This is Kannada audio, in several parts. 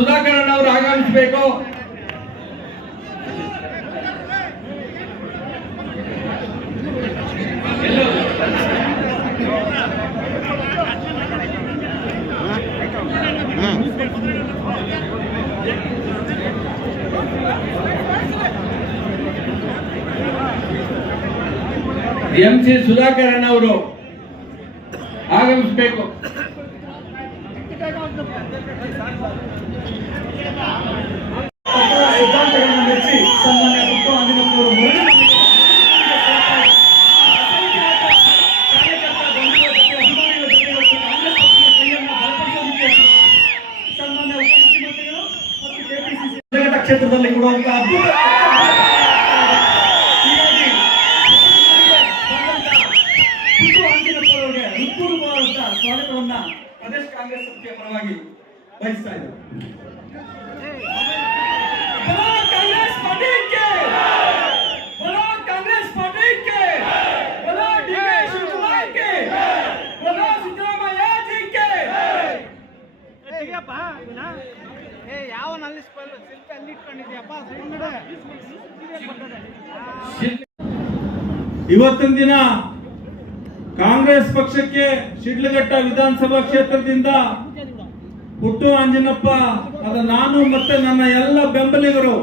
ಸುಧಾಕರ್ ಅವರು ಆಗಮಿಸಬೇಕು. MC ಸುಧಾಕರ್ ಅವರು ಆಗಮಿಸಬೇಕು. ಕ್ಷೇತ್ರದಲ್ಲಿ ಕೊಡುವಂತಹ ಸ್ವಾಗತವನ್ನ ಪ್ರದೇಶ ಕಾಂಗ್ರೆಸ್ ಸಮಿತಿಯ ಪರವಾಗಿ ವಹಿಸ್ತಾ ಇದ್ದಾರೆ. ಇವತ್ತಿನ ದಿನ ಕಾಂಗ್ರೆಸ್ ಪಕ್ಷಕ್ಕೆ ಶಿಡ್ಲಘಟ್ಟ ವಿಧಾನಸಭಾ ಕ್ಷೇತ್ರದಿಂದ ಪುಟ್ಟು ಆಂಜನಪ್ಪ ನಾನು ಮತ್ತೆ ನನ್ನ ಎಲ್ಲ ಬೆಂಬಲಿಗರು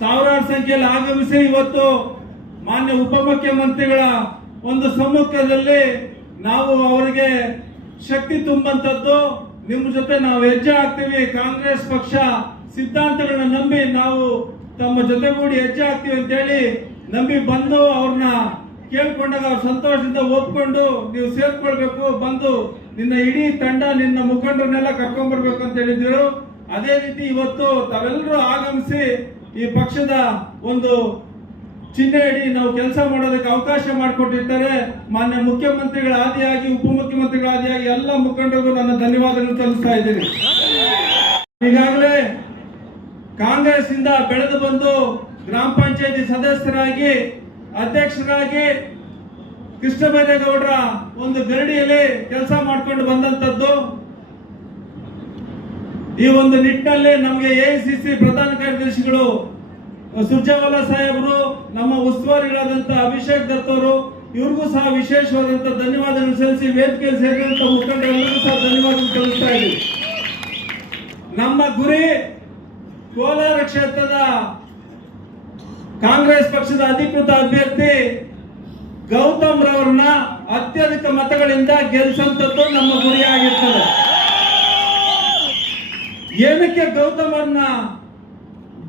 ಸಾವಿರಾರು ಸಂಖ್ಯೆಯಲ್ಲಿ ಆಗಮಿಸಿ ಇವತ್ತು ಮಾನ್ಯ ಉಪಮುಖ್ಯಮಂತ್ರಿಗಳ ಒಂದು ಸಮ್ಮುಖದಲ್ಲಿ ನಾವು ಅವರಿಗೆ ಶಕ್ತಿ ತುಂಬಂತದ್ದು ನಿಮ್ಮ ಜೊತೆ ನಾವು ಹೆಜ್ಜೆ ಹಾಕ್ತೀವಿ. ಕಾಂಗ್ರೆಸ್ ಪಕ್ಷ ಸಿದ್ಧಾಂತಗಳನ್ನ ನಂಬಿ ನಾವು ತಮ್ಮ ಜೊತೆಗೂಡಿ ಹೆಜ್ಜೆ ಹಾಕ್ತೀವಿ ಅಂತ ಹೇಳಿ ನಂಬಿ ಬಂದು ಅವ್ರನ್ನ ಕೇಳ್ಕೊಂಡಾಗ ಅವ್ರು ಸಂತೋಷದಿಂದ ಒಪ್ಕೊಂಡು ನೀವು ಸೇರ್ಕೊಳ್ಬೇಕು, ಬಂದು ನಿನ್ನ ಇಡೀ ತಂಡ ನಿನ್ನ ಮುಖಂಡರನ್ನೆಲ್ಲ ಕರ್ಕೊಂಡ್ ಬರ್ಬೇಕು ಅಂತ ಹೇಳಿದ್ರು. ಅದೇ ರೀತಿ ಇವತ್ತು ತಾವೆಲ್ಲರೂ ಆಗಮಿಸಿ ಈ ಪಕ್ಷದ ಒಂದು ಚಿಹ್ನೆ ಇಡಿ ನಾವು ಕೆಲಸ ಮಾಡೋದಕ್ಕೆ ಅವಕಾಶ ಮಾಡಿಕೊಟ್ಟಿರ್ತಾರೆ. ಮಾನ್ಯ ಮುಖ್ಯಮಂತ್ರಿಗಳ ಆದಿಯಾಗಿ ಉಪಮುಖ್ಯಮಂತ್ರಿಗಳ ಆದಿಯಾಗಿ ಎಲ್ಲ ಮುಖಂಡರಿಗೂ ನನ್ನ ಧನ್ಯವಾದಗಳನ್ನು ಸಲ್ಲಿಸ್ತಾ ಇದ್ದೀನಿ. ಈಗಾಗಲೇ ಕಾಂಗ್ರೆಸ್ ಇಂದ ಬೆಳೆದು ಬಂದು ಗ್ರಾಮ ಪಂಚಾಯತಿ ಸದಸ್ಯರಾಗಿ ಅಧ್ಯಕ್ಷರಾಗಿ ಕೃಷ್ಣಬೈರೇಗೌಡರ ಒಂದು ಗರಡಿಯಲ್ಲಿ ಕೆಲಸ ಮಾಡ್ಕೊಂಡು ಬಂದಂತದ್ದು. ಈ ಒಂದು ನಿಟ್ಟಿನಲ್ಲಿ ನಮಗೆ AICC ಪ್ರಧಾನ ಕಾರ್ಯದರ್ಶಿಗಳು ಸುರ್ಜೇವಾಲಾ ಸಾಹೇಬರು, ನಮ್ಮ ಉಸ್ತುವಾರಿಗಳಾದಂತಹ ಅಭಿಷೇಕ್ ದತ್ ಅವರು, ಇವ್ರಿಗೂ ಸಹ ವಿಶೇಷವಾದಂತಹ ಧನ್ಯವಾದಗಳನ್ನು ಸಲ್ಲಿಸಿ ವೇದಿಕೆಯಲ್ಲಿ ಸೇರಿದಂತಹ ಮುಖಂಡರೆಲ್ಲರಿಗೂ ಸಹ ಧನ್ಯವಾದಗಳನ್ನು ಸಲ್ಲಿಸ್ತಾ ಇದ್ದೀವಿ. ನಮ್ಮ ಗುರಿ ಕೋಲಾರ ಕ್ಷೇತ್ರದ ಕಾಂಗ್ರೆಸ್ ಪಕ್ಷದ ಅಧಿಕೃತ ಅಭ್ಯರ್ಥಿ ಗೌತಮ್ ರವರನ್ನ ಅತ್ಯಧಿಕ ಮತಗಳಿಂದ ಗೆಲ್ಲಿಸುವಂತದ್ದು ನಮ್ಮ ಗುರಿಯಾಗಿರ್ತದೆ. ಏನಕ್ಕೆ ಗೌತಮ್ ಅವ್ರನ್ನ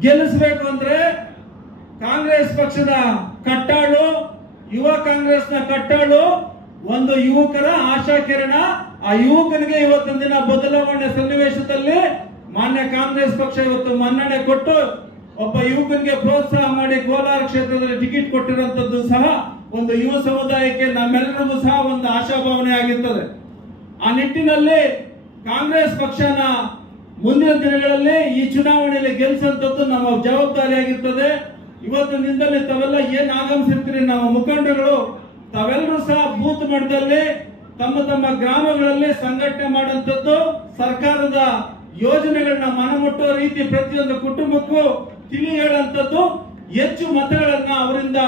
ಗೆಲ್ಲಿಸಬೇಕು ಅಂದ್ರೆ ಕಾಂಗ್ರೆಸ್ ಪಕ್ಷದ ಕಟ್ಟಾಳು, ಯುವ ಕಾಂಗ್ರೆಸ್ನ ಕಟ್ಟಾಳು, ಒಂದು ಯುವಕರ ಆಶಾ ಕಿರಣ. ಆ ಯುವಕನಿಗೆ ಇವತ್ತಿನ ದಿನ ಬದಲಾವಣೆ ಸನ್ನಿವೇಶದಲ್ಲಿ ಮಾನ್ಯ ಕಾಂಗ್ರೆಸ್ ಪಕ್ಷ ಇವತ್ತು ಮನ್ನಣೆ ಕೊಟ್ಟು ಒಬ್ಬ ಯುವಕನಿಗೆ ಪ್ರೋತ್ಸಾಹ ಮಾಡಿ ಕೋಲಾರ ಕ್ಷೇತ್ರದಲ್ಲಿ ಟಿಕೆಟ್ ಕೊಟ್ಟಿರುವಂತದ್ದು ಸಹ ಒಂದು ಯುವ ಸಮುದಾಯಕ್ಕೆ ನಮ್ಮೆಲ್ಲರಿಗೂ ಸಹ ಒಂದು ಆಶಾಭಾವನೆ ಆಗಿರ್ತದೆ. ಆ ನಿಟ್ಟಿನಲ್ಲಿ ಕಾಂಗ್ರೆಸ್ ಪಕ್ಷನ ಮುಂದಿನ ದಿನಗಳಲ್ಲಿ ಈ ಚುನಾವಣೆಯಲ್ಲಿ ಗೆಲ್ಲಿಸುವಂತದ್ದು ನಮ್ಮ ಜವಾಬ್ದಾರಿಯಾಗಿರ್ತದೆ. ಇವತ್ತಿನ ದಿನದಲ್ಲಿ ತಾವೆಲ್ಲ ಏನ್ ಆಗಮಿಸಿರ್ತೀರಿ ನಮ್ಮ ಮುಖಂಡರುಗಳು, ತಾವೆಲ್ಲರೂ ಸಹ ಬೂತ್ ಮಟ್ಟದಲ್ಲಿ ತಮ್ಮ ತಮ್ಮ ಗ್ರಾಮಗಳಲ್ಲಿ ಸಂಘಟನೆ ಮಾಡುವಂತದ್ದು, ಸರ್ಕಾರದ ಯೋಜನೆಗಳನ್ನ ಮನಮುಟ್ಟುವ ರೀತಿ ಪ್ರತಿಯೊಂದು ಕುಟುಂಬಕ್ಕೂ ತಿಳಿ ಹೇಳುವಂತದ್ದು, ಹೆಚ್ಚು ಮತಗಳನ್ನ ಅವರಿಂದ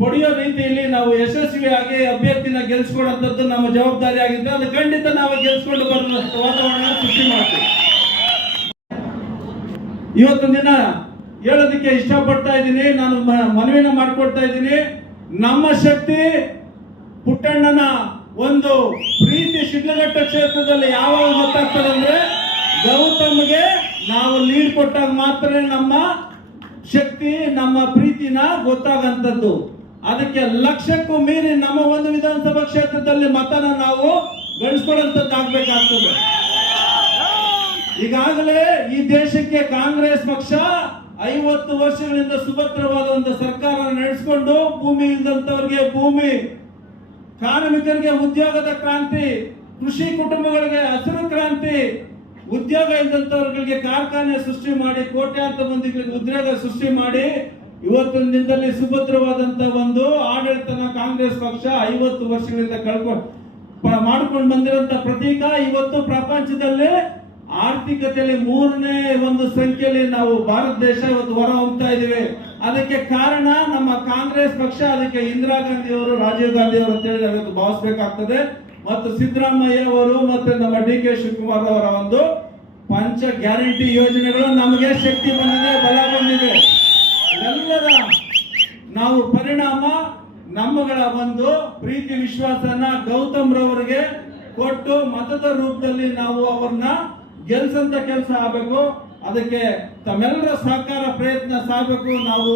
ಪಡೆಯೋ ರೀತಿಯಲ್ಲಿ ನಾವು ಯಶಸ್ವಿಯಾಗಿ ಅಭ್ಯರ್ಥಿನ ಗೆಲ್ಸ್ಕೊಳ್ಳುವಂತದ್ದು ನಮ್ಮ ಜವಾಬ್ದಾರಿ ಆಗಿದೆ. ಅದು ಖಂಡಿತ ನಾವು ಗೆಲ್ಸ್ಕೊಂಡು ಬರುವ ವಾತಾವರಣ ಸೃಷ್ಟಿ ಮಾಡ್ತೀವಿ. ಇವತ್ತಿನ ದಿನ ಹೇಳೋದಕ್ಕೆ ಇಷ್ಟಪಡ್ತಾ ಇದ್ದೀನಿ, ನಾನು ಮನವಿನ ಮಾಡ್ಕೊಡ್ತಾ ಇದ್ದೀನಿ. ನಮ್ಮ ಶಕ್ತಿ ಪುಟ್ಟಣ್ಣನ ಒಂದು ಪ್ರೀತಿ ಶಿಡ್ಲಘಟ್ಟ ಕ್ಷೇತ್ರದಲ್ಲಿ ಯಾವಾಗ ಗೊತ್ತಾಗ್ತದೆ ಅಂದ್ರೆ ಗೌತಮ್ಗೆ ನಾವು ಲೀಡ್ ಕೊಟ್ಟಾಗ ಮಾತ್ರ ನಮ್ಮ ಶಕ್ತಿ, ನಮ್ಮ ಪ್ರೀತಿನ ಗೊತ್ತಾಗಂತದ್ದು. ಅದಕ್ಕೆ ಲಕ್ಷಕ್ಕೂ ಮೀರಿ ನಮ್ಮ ಒಂದು ವಿಧಾನಸಭಾ ಕ್ಷೇತ್ರದಲ್ಲಿ ಮತನ ನಾವು ಗಳಿಸ್ಕೊಳ್ಳುವಂತದ್ದು ಆಗ್ಬೇಕಾಗ್ತದೆ. ಈಗಾಗಲೇ ಈ ದೇಶಕ್ಕೆ ಕಾಂಗ್ರೆಸ್ ಪಕ್ಷ 50 ವರ್ಷಗಳಿಂದ ಸುಭದ್ರವಾದ ಒಂದು ಸರ್ಕಾರ ನಡೆಸಿಕೊಂಡು ಭೂಮಿ ಇಲ್ಲದಂತವರಿಗೆ ಭೂಮಿ, ಕಾರ್ಮಿಕರಿಗೆ ಉದ್ಯೋಗದ ಕ್ರಾಂತಿ, ಕೃಷಿ ಕುಟುಂಬಗಳಿಗೆ ಹಸಿರು ಕ್ರಾಂತಿ, ಉದ್ಯೋಗ ಇಲ್ಲದಂತವರಿಗೆ ಕಾರ್ಖಾನೆ ಸೃಷ್ಟಿ ಮಾಡಿ ಕೋಟ್ಯಾಂತರ ಮಂದಿಗೆ ಉದ್ಯೋಗ ಸೃಷ್ಟಿ ಮಾಡಿ ಇವತ್ತಿನ ದಿನದಲ್ಲಿ ಸುಭದ್ರವಾದಂತ ಒಂದು ಆಡಳಿತನ ಕಾಂಗ್ರೆಸ್ ಪಕ್ಷ 50 ವರ್ಷಗಳಿಂದ ಮಾಡ್ಕೊಂಡು ಬಂದಿರುವಂತ ಪ್ರತೀಕ. ಇವತ್ತು ಪ್ರಪಂಚದಲ್ಲಿ ಆರ್ಥಿಕತೆಯಲ್ಲಿ 3ನೇ ಒಂದು ಸಂಖ್ಯೆಯಲ್ಲಿ ನಾವು ಭಾರತ ದೇಶ ಇವತ್ತು ಹೊರ ಹೋಗ್ತಾ ಇದೀವಿ. ಅದಕ್ಕೆ ಕಾರಣ ನಮ್ಮ ಕಾಂಗ್ರೆಸ್ ಪಕ್ಷ. ಅದಕ್ಕೆ ಇಂದಿರಾ ಗಾಂಧಿ ಅವರು, ರಾಜೀವ್ ಗಾಂಧಿ ಅವರು ಅಂತ ಹೇಳಿ ಇವತ್ತು ಭಾವಿಸಬೇಕಾಗ್ತದೆ. ಮತ್ತು ಸಿದ್ದರಾಮಯ್ಯ ಅವರು ಮತ್ತೆ ನಮ್ಮ DK ಶಿವಕುಮಾರ್ ಅವರ ಒಂದು ಪಂಚ ಗ್ಯಾರಂಟಿ ಯೋಜನೆಗಳು ನಮಗೆ ಶಕ್ತಿ ಬಂದಿದೆ, ಬಲ ಬಂದಿದೆ. ಎಲ್ಲರ ನಾವು ಪರಿಣಾಮ ನಮ್ಮಗಳ ಒಂದು ಪ್ರೀತಿ ವಿಶ್ವಾಸನ ಗೌತಮ್ ರವರಿಗೆ ಕೊಟ್ಟು ಮತದ ರೂಪದಲ್ಲಿ ನಾವು ಅವ್ರನ್ನ ಗೆಲ್ಸಂತ ಕೆಲಸ ಆಗಬೇಕು. ಅದಕ್ಕೆ ತಮ್ಮೆಲ್ಲರ ಸಹಕಾರ ಪ್ರಯತ್ನ ಸಾಗಬೇಕು. ನಾವು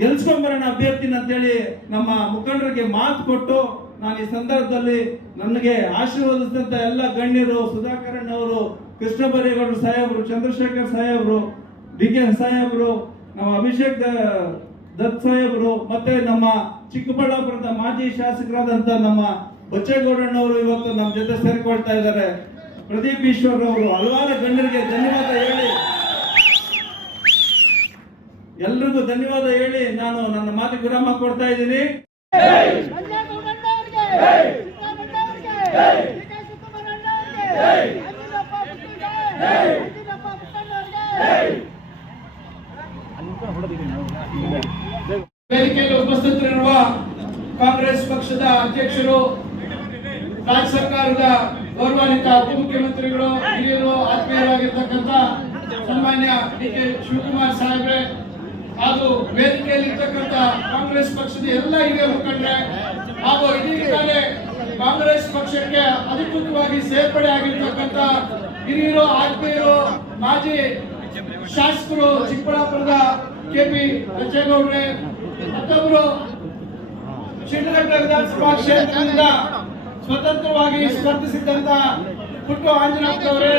ಗೆಲ್ಸ್ಕೊಂಬರೋಣ ಅಭ್ಯರ್ಥಿನ ಅಂತೇಳಿ ನಮ್ಮ ಮುಖಂಡರಿಗೆ ಮಾತು ಕೊಟ್ಟು ನಾನು ಈ ಸಂದರ್ಭದಲ್ಲಿ ನನಗೆ ಆಶೀರ್ವದಿಸಿದಂತ ಎಲ್ಲ ಗಣ್ಯರು, ಸುಧಾಕರಣ್ಣ ಅವರು, ಕೃಷ್ಣ ಬೈರೇಗೌಡರು ಸಾಹೇಬರು, ಚಂದ್ರಶೇಖರ್ ಸಾಹೇಬರು, DK ಸಾಹೇಬರು, ನಮ್ಮ ಅಭಿಷೇಕ್ ದತ್ ಸಾಹೇಬರು, ಮತ್ತೆ ನಮ್ಮ ಚಿಕ್ಕಬಳ್ಳಾಪುರದ ಮಾಜಿ ಶಾಸಕರಾದಂತ ನಮ್ಮ ಬಚ್ಚೇಗೌಡಣ್ಣವರು ಇವತ್ತು ನಮ್ಮ ಜೊತೆ ಸೇರ್ಕೊಳ್ತಾ ಇದ್ದಾರೆ. ಪ್ರದೀಪ್ ಈಶ್ವರ್ ಅವರು, ಹಲವಾರು ಗಣ್ಯರಿಗೆ ಧನ್ಯವಾದ ಹೇಳಿ, ಎಲ್ರಿಗೂ ಧನ್ಯವಾದ ಹೇಳಿ ನಾನು ನನ್ನ ಮಾತಿಗೆ ವಿರಾಮ ಕೊಡ್ತಾ ಇದ್ದೀನಿ. ವೇದಿಕೆಯಲ್ಲಿ ಉಪಸ್ಥಿತರಿರುವ ಕಾಂಗ್ರೆಸ್ ಪಕ್ಷದ ಅಧ್ಯಕ್ಷರು, ರಾಜ್ಯ ಸರ್ಕಾರದ ಗೌರವಾನ್ವಿತ ಉಪಮುಖ್ಯಮಂತ್ರಿಗಳು, ಹಿರಿಯರು, ಆತ್ಮೀಯರಾಗಿರ್ತಕ್ಕಂಥ ಸನ್ಮಾನ್ಯ DK ಶಿವಕುಮಾರ್ ಸಾಹೇಬ್ರೆ, ಹಾಗೂ ವೇದಿಕೆಯಲ್ಲಿ ಇರ್ತಕ್ಕಂಥ ಕಾಂಗ್ರೆಸ್ ಪಕ್ಷದ ಎಲ್ಲ ಹಿರಿಯ ಮುಖಂಡರೆ, ಹಾಗೂ ಇದೀಗಾಗಲೇ ಕಾಂಗ್ರೆಸ್ ಪಕ್ಷಕ್ಕೆ ಅಧಿಕೃತವಾಗಿ ಸೇರ್ಪಡೆ ಆಗಿರ್ತಕ್ಕಂಥ ಹಿರಿಯರು, ಆತ್ಮೀಯರು, ಮಾಜಿ ಶಾಸಕರು, ಚಿಕ್ಕಬಳ್ಳಾಪುರದ KP ಬಚ್ಚೇಗೌಡ್ರೆ, ಮತ್ತೊಬ್ಬರು ಶಿಡ್ಲಘಟ್ಟ ವಿಧಾನಸಭಾ ಕ್ಷೇತ್ರದಿಂದ ಸ್ವತಂತ್ರವಾಗಿ ಸ್ಪರ್ಧಿಸಿದ್ದಂತ ಪುಟ್ಟು ಆಂಜನಪ್ಪನವರೇ,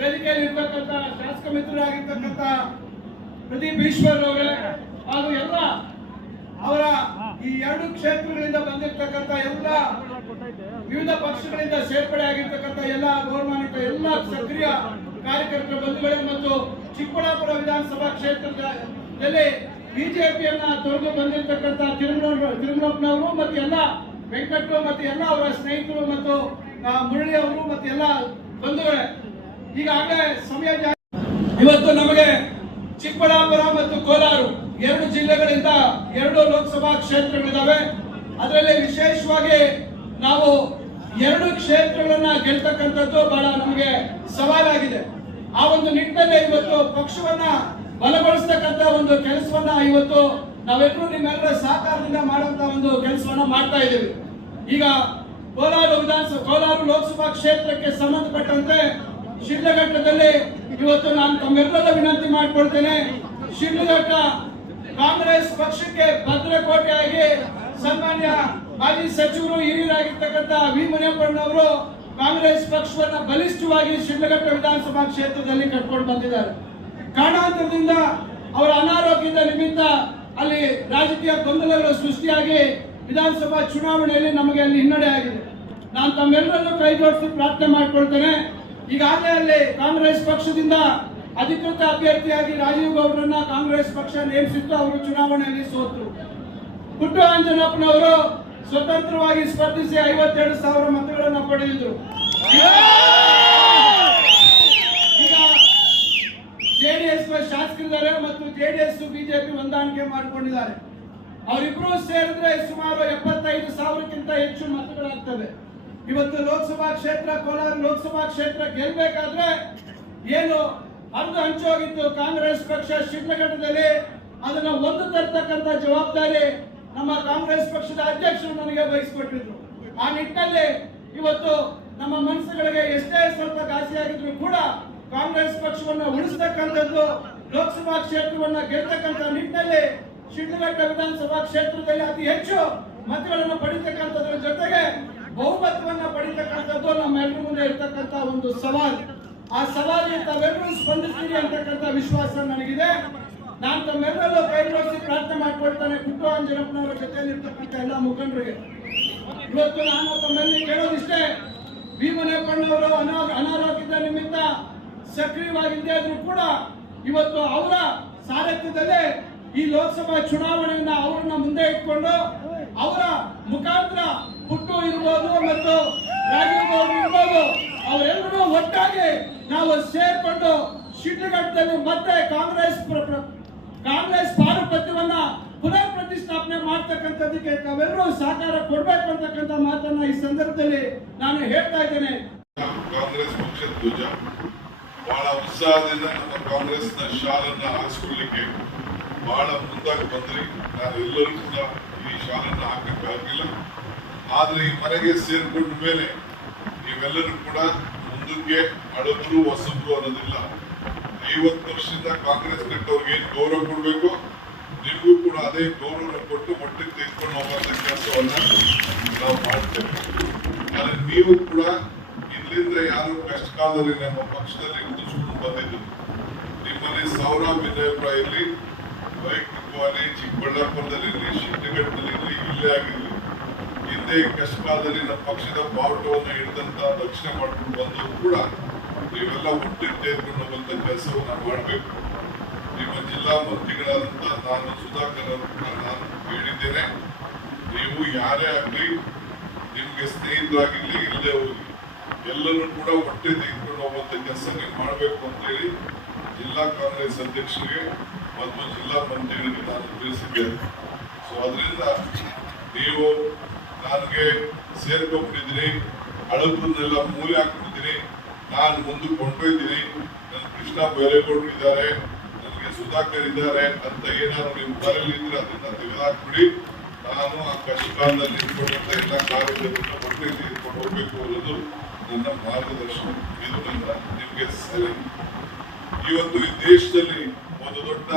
ವೇದಿಕೆಯಲ್ಲಿ ಇರ್ತಕ್ಕಂಥ ಶಾಸಕ ಮಿತ್ರರಾಗಿರ್ತಕ್ಕಂಥ ಪ್ರದೀಪ್ ಈಶ್ವರ್ ಅವರೇ, ಹಾಗೂ ಎಲ್ಲ ಅವರ ಈ 2 ಕ್ಷೇತ್ರಗಳಿಂದ ಬಂದಿರತಕ್ಕಂಥ ಎಲ್ಲ ವಿವಿಧ ಪಕ್ಷಗಳಿಂದ ಸೇರ್ಪಡೆ ಆಗಿರ್ತಕ್ಕಂಥ ಎಲ್ಲ ಗೌರವಾನ್ವಿತ ಎಲ್ಲ ಸಕ್ರಿಯ ಕಾರ್ಯಕರ್ತರ ಬಂಧುಗಳೇ, ಮತ್ತು ಚಿಕ್ಕಬಳ್ಳಾಪುರ ವಿಧಾನಸಭಾ ಕ್ಷೇತ್ರದಲ್ಲಿ ಬಿಜೆಪಿಯನ್ನ ತೊರೆದು ಬಂದಿರತಕ್ಕಂಥ ತಿರುಮಲಪ್ಪನವರು ಮತ್ತು ಎಲ್ಲ ವೆಂಕಟರು ಮತ್ತು ಎಲ್ಲ ಅವರ ಸ್ನೇಹಿತರು ಮತ್ತು ಮುರಳಿ ಅವರು ಮತ್ತು ಎಲ್ಲ ಬಂಧುಗಳೇ, ಈಗಾಗಲೇ ಸಮಯ ಇವತ್ತು ನಮಗೆ ಚಿಕ್ಕಬಳ್ಳಾಪುರ ಮತ್ತು ಕೋಲಾರ 2 ಜಿಲ್ಲೆಗಳಿಂದ 2 ಲೋಕಸಭಾ ಕ್ಷೇತ್ರಗಳಿದ್ದಾವೆ. ಅದರಲ್ಲಿ ವಿಶೇಷವಾಗಿ ನಾವು 2 ಕ್ಷೇತ್ರಗಳನ್ನ ಗೆಲ್ತಕ್ಕಂಥದ್ದು ಬಹಳ ನಮಗೆ ಸವಾಲಾಗಿದೆ. ಆ ಒಂದು ನಿಟ್ಟಿನಲ್ಲಿ ಇವತ್ತು ಪಕ್ಷವನ್ನ ಬಲಗೊಳಿಸ್ತಕ್ಕಂಥ ಒಂದು ಕೆಲಸವನ್ನ ಇವತ್ತು ನಾವೆಲ್ಲರೂ ನಿಮ್ಮೆಲ್ಲರ ಸಹಕಾರದಿಂದ ಮಾಡುವಂತ ಒಂದು ಕೆಲಸವನ್ನ ಮಾಡ್ತಾ ಇದ್ದೀವಿ. ಈಗ ಕೋಲಾರ ಲೋಕಸಭಾ ಕ್ಷೇತ್ರಕ್ಕೆ ಸಂಬಂಧಪಟ್ಟಂತೆ ಶಿಡ್ಲಘಟ್ಟದಲ್ಲಿ ಇವತ್ತು ನಾನು ತಮ್ಮೆಲ್ಲರ ವಿನಂತಿ ಮಾಡಿಕೊಳ್ತೇನೆ. ಶಿಡ್ಲಘಟ್ಟ ಕಾಂಗ್ರೆಸ್ ಪಕ್ಷಕ್ಕೆ ಭದ್ರಕೋಟೆಯಾಗಿ ಸನ್ಮಾನ್ಯ ಮಾಜಿ ಸಚಿವರು, ಹಿರಿಯರಾಗಿರ್ತಕ್ಕಂಥ ವಿ ಮುನಿಯಪ್ಪನವರು ಕಾಂಗ್ರೆಸ್ ಪಕ್ಷವನ್ನ ಬಲಿಷ್ಠವಾಗಿ ಶಿಡ್ಲಘಟ್ಟ ವಿಧಾನಸಭಾ ಕ್ಷೇತ್ರದಲ್ಲಿ ಕಟ್ಕೊಂಡು ಬಂದಿದ್ದಾರೆ. ಕಾರಣಾಂತರದಿಂದ ಅವರ ಅನಾರೋಗ್ಯದ ನಿಮಿತ್ತ ಅಲ್ಲಿ ರಾಜಕೀಯ ಗೊಂದಲಗಳು ಸೃಷ್ಟಿಯಾಗಿ ವಿಧಾನಸಭಾ ಚುನಾವಣೆಯಲ್ಲಿ ನಮಗೆ ಅಲ್ಲಿ ಹಿನ್ನಡೆ ಆಗಿದೆ. ನಾನು ತಮ್ಮೆಲ್ಲರನ್ನು ಕೈ ಜೋಡಿಸಿ ಪ್ರಾರ್ಥನೆ ಮಾಡಿಕೊಳ್ತೇನೆ. ಈಗಾಗಲೇ ಅಲ್ಲಿ ಕಾಂಗ್ರೆಸ್ ಪಕ್ಷದಿಂದ ಅಧಿಕೃತ ಅಭ್ಯರ್ಥಿಯಾಗಿ ರಾಜೀವ್ ಗೌಡ್ರನ್ನ ಕಾಂಗ್ರೆಸ್ ಪಕ್ಷ ನೇಮಿಸಿತ್ತು. ಅವರು ಚುನಾವಣೆಯಲ್ಲಿ ಸೋತರು. ಪುಟ್ಟು ಆಂಜನಪ್ಪನವರು ಸ್ವತಂತ್ರವಾಗಿ ಸ್ಪರ್ಧಿಸಿ 52,000 ಮತಗಳನ್ನು ಪಡೆದಿದ್ರು. ಈಗ ಜೆಡಿಎಸ್ ಶಾಸಕರಿದ್ದಾರೆ ಮತ್ತು ಜೆಡಿಎಸ್ ಬಿಜೆಪಿ ಹೊಂದಾಣಿಕೆ ಮಾಡಿಕೊಂಡಿದ್ದಾರೆ. ಅವರಿಬ್ರು ಸೇರಿದ್ರೆ ಸುಮಾರು 75,000ಕ್ಕಿಂತ ಹೆಚ್ಚು ಮತಗಳಾಗ್ತವೆ. ಇವತ್ತು ಲೋಕಸಭಾ ಕ್ಷೇತ್ರ, ಕೋಲಾರ ಲೋಕಸಭಾ ಕ್ಷೇತ್ರ ಗೆಲ್ಬೇಕಾದ್ರೆ ಏನು ಹರಿದು ಹಂಚೋಗಿತ್ತು ಕಾಂಗ್ರೆಸ್ ಪಕ್ಷ ಶಿಡ್ಲಘಟ್ಟದಲ್ಲಿ, ಅದನ್ನ ಒಂದು ತರ್ತಕ್ಕಂಥ ಜವಾಬ್ದಾರಿ ನಮ್ಮ ಕಾಂಗ್ರೆಸ್ ಪಕ್ಷದ ಅಧ್ಯಕ್ಷರು ನನಗೆ ವಹಿಸಿಕೊಟ್ಟಿದ್ರು. ಆ ನಿಟ್ಟಿನಲ್ಲಿ ಇವತ್ತು ನಮ್ಮ ಮನಸ್ಸುಗಳಿಗೆ ಎಷ್ಟೇ ಸ್ವಲ್ಪ ಘಾಸಿಯಾಗಿದ್ರು ಕೂಡ ಕಾಂಗ್ರೆಸ್ ಪಕ್ಷವನ್ನು ಉಳಿಸ್ತಕ್ಕಂಥದ್ದು, ಲೋಕಸಭಾ ಕ್ಷೇತ್ರವನ್ನ ಗೆಲ್ತಕ್ಕಂಥ ನಿಟ್ಟಿನಲ್ಲಿ ಶಿಡ್ಲಘಟ್ಟ ವಿಧಾನಸಭಾ ಕ್ಷೇತ್ರದಲ್ಲಿ ಅತಿ ಹೆಚ್ಚು ಮತಗಳನ್ನು ಪಡಿತಕ್ಕಂಥದ್ರ ಜೊತೆಗೆ ಬಹುಮತವನ್ನ ಪಡಿತಕ್ಕಂಥದ್ದು ನಮ್ಮೆಲ್ಲರ ಮುಂದೆ ಇರ್ತಕ್ಕಂಥ ಒಂದು ಸವಾಲು. ಆ ಸವಾಲಿಗೆ ತಾವೆಲ್ಲರೂ ಸ್ಪಂದಿಸ್ತೀರಿ ಅಂತಕ್ಕಂಥ ವಿಶ್ವಾಸ ನನಗಿದೆ. ನಾನು ತಮ್ಮೆಲ್ಲರೂ ಕೈ ಜೋಡಿಸಿ ಪ್ರಾರ್ಥನೆ ಮಾಡ್ಕೊಳ್ತಾನೆ. ಪುಟ್ಟು ಆಂಜನಪ್ಪನವರ ಜೊತೆಯಲ್ಲಿ ಇರ್ತಕ್ಕಂಥ ಎಲ್ಲ ಮುಖಂಡರಿಗೆ ಇವತ್ತು ನಾನು ತಮ್ಮಲ್ಲಿ ಕೇಳೋದಿಷ್ಟೇ, ವಿ ಮುನಿಯಪ್ಪನವರು ಅನಾರೋಗ್ಯದ ನಿಮಿತ್ತ ಸಕ್ರಿಯವಾಗಿದ್ದೇ ಆದ್ರೂ ಕೂಡ ಇವತ್ತು ಅವರ ಸಾರಥ್ಯದಲ್ಲೇ ಈ ಲೋಕಸಭಾ ಚುನಾವಣೆಯನ್ನ ಅವರನ್ನ ಮುಂದೆ ಇಟ್ಕೊಂಡು ಅವರ ಮುಖಾಂತರ ಪುಟ್ಟು ಇರ್ಬೋದು ಮತ್ತು ರಾಜೀವ್ ಗೌಡ್ರು ಇರ್ಬೋದು, ಅವರೆಲ್ಲರೂ ಒಟ್ಟಾಗಿ ನಾವು ಸೇರ್ಕೊಂಡು ಶಿಡ್ಲಘಟ್ಟದಲ್ಲಿ ಮತ್ತೆ ಕಾಂಗ್ರೆಸ್ ಪಾರುಪತ್ಯವನ್ನ ಪುನರ್ ಪ್ರತಿಷ್ಠಾಪನೆ ಮಾಡ್ತಕ್ಕಂಥದ್ದಕ್ಕೆ ತಾವೆಲ್ಲರೂ ಸಹಕಾರ ಕೊಡ್ಬೇಕು ಅಂತಕ್ಕಂಥ ಮಾತನ್ನ ಈ ಸಂದರ್ಭದಲ್ಲಿ ನಾನು ಹೇಳ್ತಾ ಇದ್ದೇನೆ. ಕಾಂಗ್ರೆಸ್ ಪಕ್ಷದ ಧ್ವಜ ಬಹಳ ಉತ್ಸಾಹದಿಂದ ನಮ್ಮ ಕಾಂಗ್ರೆಸ್ನ ಶಾಲನ್ನ ಹಾರಿಸ್ಕೊಳ್ಳಿಕ್ಕೆ ಬಹಳ ಮುಂದಾಗಿ ಬಂದ್ರಿ. ನಾನು ಎಲ್ಲರೂ ಕೂಡ ಈ ಶಾಲನ್ನ ಹಾಕಕ್ಕಾಗಿಲ್ಲ. ಆದ್ರೆ ಈ ಮನೆಗೆ ಸೇರ್ಕೊಂಡ ಮೇಲೆ ನೀವೆಲ್ಲರೂ ಕೂಡ ಮುಂದಕ್ಕೆ ಹಳಬರು ಹೊಸಬರು ಅನ್ನೋದಿಲ್ಲ. 50 ವರ್ಷದಿಂದ ಕಾಂಗ್ರೆಸ್ ಕಟ್ಟೋರ್ಗೆ ಏನ್ ಗೌರವ ಕೊಡ್ಬೇಕು, ನಿಮಗೂ ಕೂಡ ಅದೇ ಗೌರವ ಕೊಟ್ಟು ಮಟ್ಟಿಗೆ ತೆಗೆದುಕೊಂಡು ಹೋಗುವಂತ ಕೆಲಸವನ್ನ ನಾವು ಮಾಡ್ತೇವೆ. ಆದ್ರೆ ನೀವು ಕೂಡ ಇಲ್ಲಿಂದ ಯಾರು ಕಷ್ಟ ಕಾಲದಲ್ಲಿ ನಮ್ಮ ಪಕ್ಷದಲ್ಲಿ ಗುರುತಿಸ್ಕೊಂಡು ಬಂದಿದ್ದು, ನಿಮ್ಮಲ್ಲಿ ಸಾವಿರ ಭಿನ್ನಾಭಿಪ್ರಾಯ ಇರಲಿ, ವೈಯಕ್ತಿಕವಾಗಿ ಚಿಕ್ಕಬಳ್ಳಾಪುರದಲ್ಲಿರಲಿ, ಶಿಡ್ಲಘಟ್ಟದಲ್ಲಿರಲಿ, ಇಲ್ಲೇ ಆಗಿರಲಿ, ಹಿಂದೆ ಕಷ್ಟ ಕಾಲದಲ್ಲಿ ನಮ್ಮ ಪಕ್ಷದ ಬಾವುಟವನ್ನು ಹಿಡಿದಂತ ರಕ್ಷಣೆ ಮಾಡ್ಕೊಂಡು ಬಂದವರು ಕೂಡ ನೀವೆಲ್ಲ ಒಟ್ಟಿಗೆ ತೆಗೆದುಕೊಂಡು ಹೋಗುವಂತ ಕೆಲಸವನ್ನ ಮಾಡಬೇಕು. ನಿಮ್ಮ ಜಿಲ್ಲಾ ಮಂತ್ರಿಗಳಾದಂತ ನಾನು ಸುಧಾಕರ್ ಅವರು ಕೂಡ ನಾನು ಹೇಳಿದ್ದೇನೆ, ನೀವು ಯಾರೇ ಆಗಲಿ ನಿಮ್ಗೆ ಸ್ನೇಹಿತರಾಗಿರ್ಲಿ ಇಲ್ಲದೆ ಹೋಗಿ ಎಲ್ಲರೂ ಕೂಡ ಹೊಟ್ಟೆ ತೆಗೆದುಕೊಂಡು ಹೋಗುವಂತ ಕೆಲಸ ನೀವು ಮಾಡಬೇಕು ಅಂತ ಹೇಳಿ ಜಿಲ್ಲಾ ಕಾಂಗ್ರೆಸ್ ಅಧ್ಯಕ್ಷರಿಗೆ ಮತ್ತು ಜಿಲ್ಲಾ ಮಂತ್ರಿಗಳಿಗೆ ನಾನು ತಿಳಿಸಿದ್ದೇನೆ. ಸೊ ಅದರಿಂದ ನೀವು ನನಗೆ ಸೇರ್ಕೊಂಡ್ಬಿಟ್ಟಿದ್ದೀನಿ, ಹಳಬ್ರನ್ನೆಲ್ಲ ಮೂಲೆ ಹಾಕ್ಬಿಟ್ಟಿದ್ದೀನಿ, ನಾನು ಮುಂದಕ್ಕೆ ಕೊಂಡೊಯ್ತೀನಿ, ನನ್ನ ಕೃಷ್ಣ ಬೈರೇಗೌಡರು ಇದ್ದಾರೆ, ನನಗೆ ಸುಧಾಕರ್ ಇದ್ದಾರೆ ಅಂತ ಏನಾದ್ರು ನೀವು ಬರಲಿದ್ರೆ ಅದನ್ನ ತೆಗೆದುಹಾಕ್ಬಿಡಿ. ನಾನು ಆ ಕಷ್ಟ ಕಾಲದಲ್ಲಿ ನಿಂತ್ಕೊಂಡಂತ ಎಲ್ಲ ಕಾರ್ಯದರ್ಶಿಗಳನ್ನ ಹೊಟ್ಟೆ ತೆಗೆದುಕೊಂಡು ಹೋಗ್ಬೇಕು ಅನ್ನೋದು ನನ್ನ ಮಾರ್ಗದರ್ಶನ. ಇದು ನನ್ನ ನಿಮಗೆ ಸಲಹೆ. ಇವತ್ತು ಈ ದೇಶದಲ್ಲಿ ಒಂದು ದೊಡ್ಡ